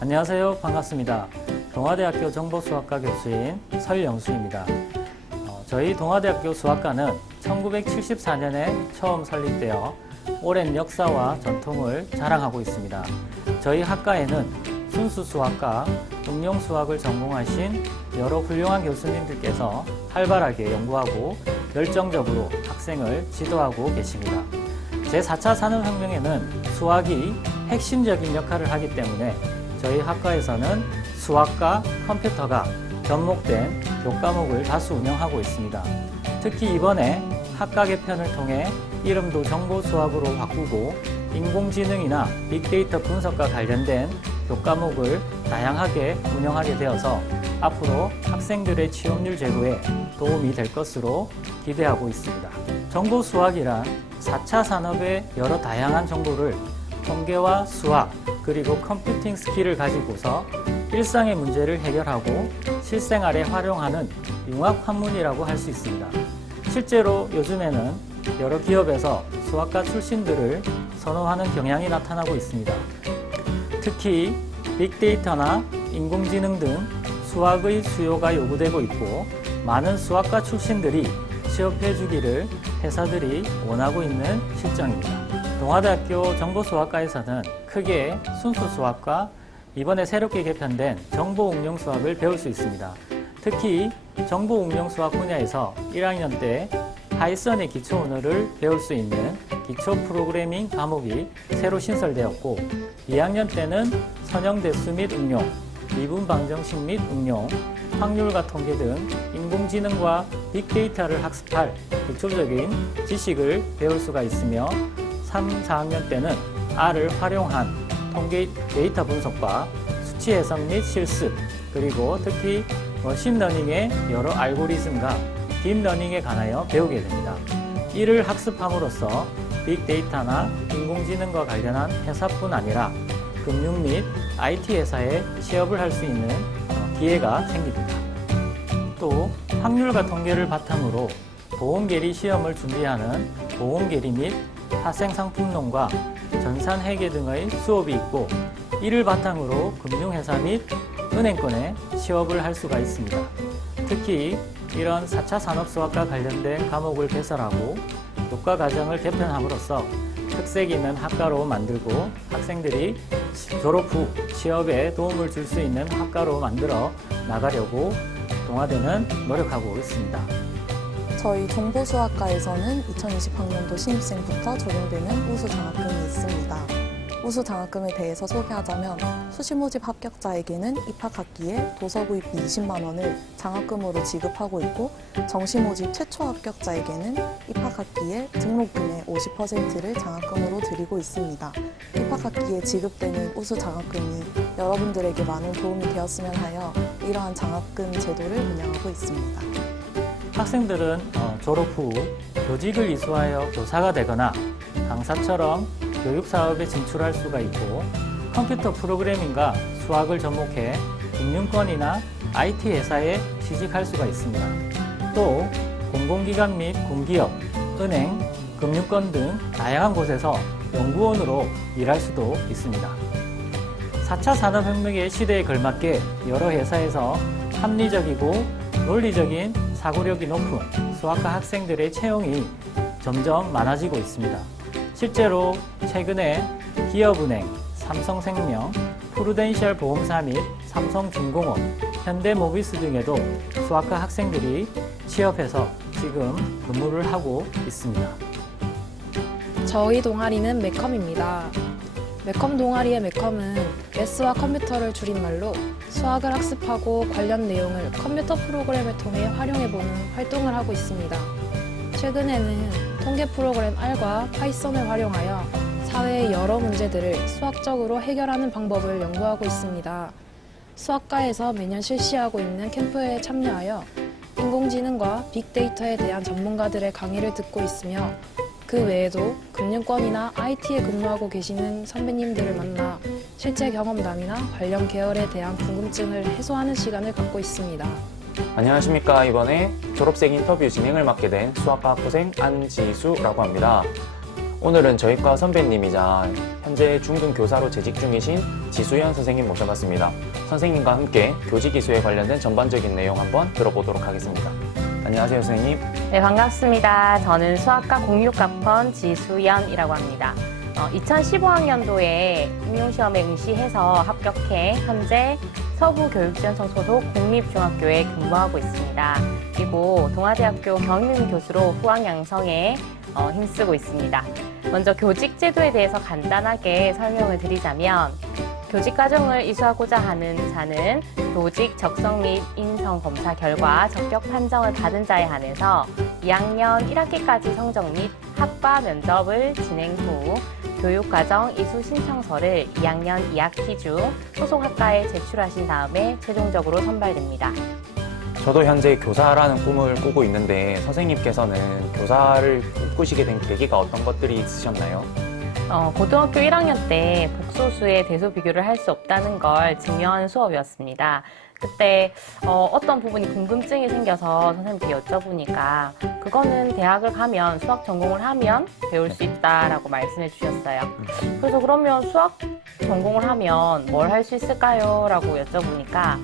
안녕하세요. 반갑습니다. 동아대학교 정보수학과 교수인 설영수입니다. 저희 동아대학교 수학과는 1974년에 처음 설립되어 오랜 역사와 전통을 자랑하고 있습니다. 저희 학과에는 순수수학과, 응용수학을 전공하신 여러 훌륭한 교수님들께서 활발하게 연구하고 열정적으로 학생을 지도하고 계십니다. 제4차 산업혁명에는 수학이 핵심적인 역할을 하기 때문에 저희 학과에서는 수학과 컴퓨터가 접목된 교과목을 다수 운영하고 있습니다. 특히 이번에 학과 개편을 통해 이름도 정보수학으로 바꾸고 인공지능이나 빅데이터 분석과 관련된 교과목을 다양하게 운영하게 되어서 앞으로 학생들의 취업률 제고에 도움이 될 것으로 기대하고 있습니다. 정보수학이란 4차 산업의 여러 다양한 정보를 통계와 수학 그리고 컴퓨팅 스킬을 가지고서 일상의 문제를 해결하고 실생활에 활용하는 융합학문이라고 할 수 있습니다. 실제로 요즘에는 여러 기업에서 수학과 출신들을 선호하는 경향이 나타나고 있습니다. 특히 빅데이터나 인공지능 등 수학의 수요가 요구되고 있고 많은 수학과 출신들이 취업해주기를 회사들이 원하고 있는 실정입니다. 동아대학교 정보수학과에서는 크게 순수수학과 이번에 새롭게 개편된 정보응용수학을 배울 수 있습니다. 특히 정보응용수학 분야에서 1학년 때 파이썬의 기초 언어를 배울 수 있는 기초 프로그래밍 과목이 새로 신설되었고 2학년 때는 선형대수 및 응용, 미분 방정식 및 응용, 확률과 통계 등 인공지능과 빅데이터를 학습할 기초적인 지식을 배울 수가 있으며 3, 4학년 때는 R을 활용한 통계 데이터 분석과 수치 해석 및 실습, 그리고 특히 머신러닝의 여러 알고리즘과 딥러닝에 관하여 배우게 됩니다. 이를 학습함으로써 빅데이터나 인공지능과 관련한 회사뿐 아니라 금융 및 IT 회사에 취업을 할 수 있는 기회가 생깁니다. 또 확률과 통계를 바탕으로 보험계리 시험을 준비하는 보험계리 및 파생상품론과 전산회계 등의 수업이 있고 이를 바탕으로 금융회사 및 은행권에 취업을 할 수가 있습니다. 특히 이런 4차 산업수학과 관련된 과목을 개설하고 교과과정을 개편함으로써 특색 있는 학과로 만들고 학생들이 졸업 후 취업에 도움을 줄 수 있는 학과로 만들어 나가려고 동아대는 노력하고 있습니다. 저희 정보수학과에서는 2020학년도 신입생부터 적용되는 우수 장학금이 있습니다. 우수 장학금에 대해서 소개하자면 수시 모집 합격자에게는 입학학기에 도서 구입비 20만 원을 장학금으로 지급하고 있고 정시 모집 최초 합격자에게는 입학학기에 등록금의 50%를 장학금으로 드리고 있습니다. 입학학기에 지급되는 우수 장학금이 여러분들에게 많은 도움이 되었으면 하여 이러한 장학금 제도를 운영하고 있습니다. 학생들은 졸업 후 교직을 이수하여 교사가 되거나 강사처럼 교육사업에 진출할 수가 있고 컴퓨터 프로그래밍과 수학을 접목해 금융권이나 IT 회사에 취직할 수가 있습니다. 또 공공기관 및 공기업, 은행, 금융권 등 다양한 곳에서 연구원으로 일할 수도 있습니다. 4차 산업혁명의 시대에 걸맞게 여러 회사에서 합리적이고 논리적인 사고력이 높은 수학과 학생들의 채용이 점점 많아지고 있습니다. 실제로 최근에 기업은행, 삼성생명, 프루덴셜 보험사 및 삼성중공업, 현대모비스 등에도 수학과 학생들이 취업해서 지금 근무를 하고 있습니다. 저희 동아리는 매컴입니다. 매컴 동아리의 매컴은 매스와 컴퓨터를 줄임말로 수학을 학습하고 관련 내용을 컴퓨터 프로그램을 통해 활용해보는 활동을 하고 있습니다. 최근에는 통계 프로그램 R과 파이썬을 활용하여 사회의 여러 문제들을 수학적으로 해결하는 방법을 연구하고 있습니다. 수학과에서 매년 실시하고 있는 캠프에 참여하여 인공지능과 빅데이터에 대한 전문가들의 강의를 듣고 있으며 그 외에도 금융권이나 IT에 근무하고 계시는 선배님들을 만나 실제 경험담이나 관련 계열에 대한 궁금증을 해소하는 시간을 갖고 있습니다. 안녕하십니까. 이번에 졸업생 인터뷰 진행을 맡게 된 수학과 학부생 안지수라고 합니다. 오늘은 저희과 선배님이자 현재 중등 교사로 재직 중이신 지수연 선생님 모셔봤습니다. 선생님과 함께 교직 이수에 관련된 전반적인 내용 한번 들어보도록 하겠습니다. 안녕하세요, 선생님. 네, 반갑습니다. 저는 수학과 06학번 지수연이라고 합니다. 2015학년도에 임용시험에 응시해서 합격해 현재 서부교육지원청 소속 공립중학교에 근무하고 있습니다. 그리고 동아대학교 경영교수로 후학 양성에 힘쓰고 있습니다. 먼저 교직 제도에 대해서 간단하게 설명을 드리자면 교직 과정을 이수하고자 하는 자는 교직 적성 및 인성 검사 결과 적격 판정을 받은 자에 한해서 2학년 1학기까지 성적 및 학과 면접을 진행 후 교육과정 이수 신청서를 2학년 2학기 중 소속 학과에 제출하신 다음에 최종적으로 선발됩니다. 저도 현재 교사라는 꿈을 꾸고 있는데 선생님께서는 교사를 꿈꾸시게 된 계기가 어떤 것들이 있으셨나요? 고등학교 1학년 때 복소수의 대소 비교를 할 수 없다는 걸 증명하는 수업이었습니다. 그때 어떤 부분이 궁금증이 생겨서 선생님께 여쭤보니까 그거는 대학을 가면 수학 전공을 하면 배울 수 있다라고 말씀해 주셨어요. 그래서 그러면 수학 전공을 하면 뭘 할 수 있을까요? 라고 여쭤보니까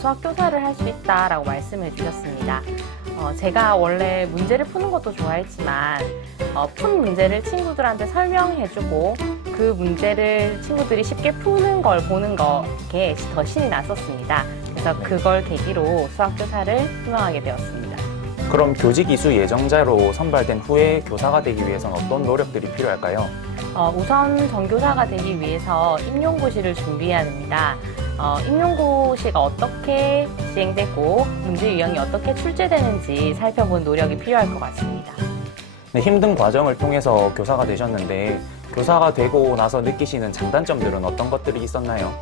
수학 교사를 할 수 있다라고 말씀해 주셨습니다. 제가 원래 문제를 푸는 것도 좋아했지만 푼 문제를 친구들한테 설명해주고 그 문제를 친구들이 쉽게 푸는 걸 보는 것에 더 신이 났었습니다. 그래서 그걸 계기로 수학교사를 희망하게 되었습니다. 그럼 교직 이수 예정자로 선발된 후에 교사가 되기 위해서는 어떤 노력들이 필요할까요? 우선 전교사가 되기 위해서 임용고시를 준비해야 됩니다. 임용고시가 어떻게 진행되고 문제 유형이 어떻게 출제되는지 살펴본 노력이 필요할 것 같습니다. 네, 힘든 과정을 통해서 교사가 되셨는데 교사가 되고 나서 느끼시는 장단점들은 어떤 것들이 있었나요?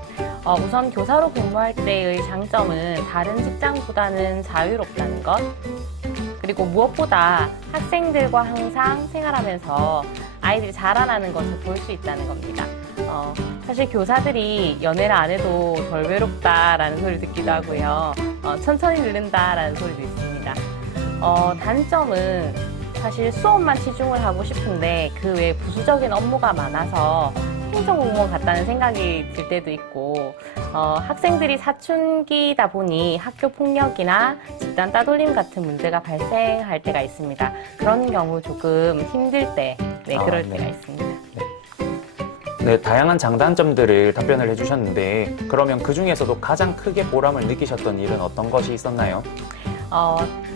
우선 교사로 근무할 때의 장점은 다른 직장보다는 자유롭다는 것, 그리고 무엇보다 학생들과 항상 생활하면서 아이들이 자라나는 것을 볼 수 있다는 겁니다. 사실 교사들이 연애를 안 해도 덜 외롭다라는 소리를 듣기도 하고요. 천천히 늘른다라는 소리도 있습니다. 단점은 사실 수업만 치중을 하고 싶은데 그 외에 부수적인 업무가 많아서 행정공무원 같다는 생각이 들 때도 있고 학생들이 사춘기다 보니 학교 폭력이나 집단 따돌림 같은 문제가 발생할 때가 있습니다. 그런 경우 조금 힘들 때, 그럴 때가 있습니다. 네, 다양한 장단점들을 답변을 해주셨는데 그러면 그 중에서도 가장 크게 보람을 느끼셨던 일은 어떤 것이 있었나요?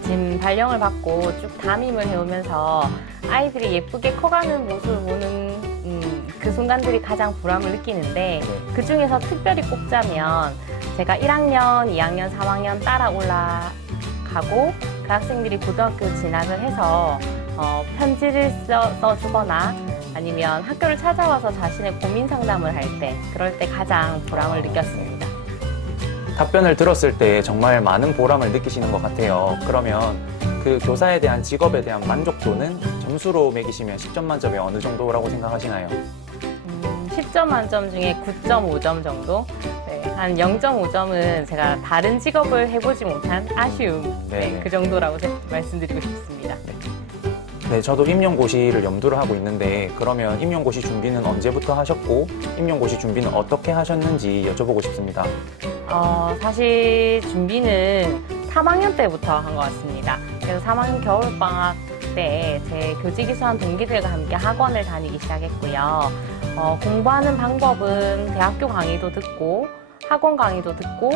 지금 발령을 받고 쭉 담임을 해오면서 아이들이 예쁘게 커가는 모습을 보는 그 순간들이 가장 보람을 느끼는데 그 중에서 특별히 꼽자면 제가 1학년, 2학년, 3학년 따라 올라가고 그 학생들이 고등학교 진학을 해서 편지를 써주거나 아니면 학교를 찾아와서 자신의 고민 상담을 할 때 그럴 때 가장 보람을 느꼈습니다. 답변을 들었을 때 정말 많은 보람을 느끼시는 것 같아요. 그러면 그 교사에 대한 직업에 대한 만족도는 점수로 매기시면 10점 만점에 어느 정도라고 생각하시나요? 10점 만점 중에 9.5점 정도? 한 0.5점은 제가 다른 직업을 해보지 못한 아쉬움, 그 정도라고 말씀드리고 싶습니다. 네, 저도 임용고시를 염두를 하고 있는데 그러면 임용고시 준비는 언제부터 하셨고 임용고시 준비는 어떻게 하셨는지 여쭤보고 싶습니다. 사실 준비는 3학년 때부터 한 것 같습니다. 그래서 3학년 겨울방학 때 제 교직 이수한 동기들과 함께 학원을 다니기 시작했고요. 공부하는 방법은 대학교 강의도 듣고 학원 강의도 듣고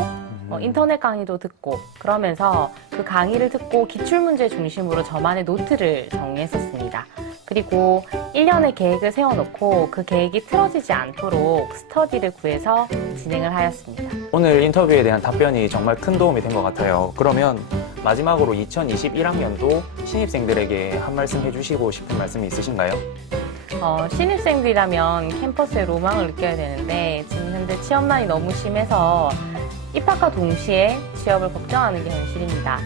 인터넷 강의도 듣고 그러면서 그 강의를 듣고 기출문제 중심으로 저만의 노트를 정리했었습니다. 그리고 1년의 계획을 세워놓고 그 계획이 틀어지지 않도록 스터디를 구해서 진행을 하였습니다. 오늘 인터뷰에 대한 답변이 정말 큰 도움이 된 것 같아요. 그러면 마지막으로 2021학년도 신입생들에게 한 말씀 해주시고 싶은 말씀이 있으신가요? 신입생들이라면 캠퍼스의 로망을 느껴야 되는데 지금 현재 취업난이 너무 심해서 입학과 동시에 취업을 걱정하는 게 현실입니다.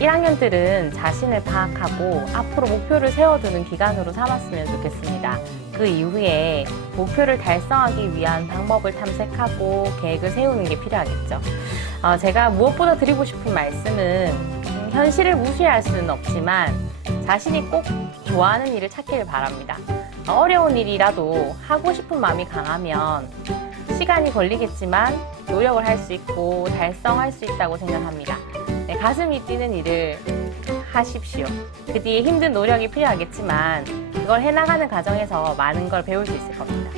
1학년들은 자신을 파악하고 앞으로 목표를 세워두는 기간으로 삼았으면 좋겠습니다. 그 이후에 목표를 달성하기 위한 방법을 탐색하고 계획을 세우는 게 필요하겠죠. 제가 무엇보다 드리고 싶은 말씀은 현실을 무시할 수는 없지만 자신이 꼭 좋아하는 일을 찾기를 바랍니다. 어려운 일이라도 하고 싶은 마음이 강하면 시간이 걸리겠지만 노력을 할 수 있고 달성할 수 있다고 생각합니다. 네, 가슴이 뛰는 일을 하십시오. 그 뒤에 힘든 노력이 필요하겠지만 그걸 해나가는 과정에서 많은 걸 배울 수 있을 겁니다.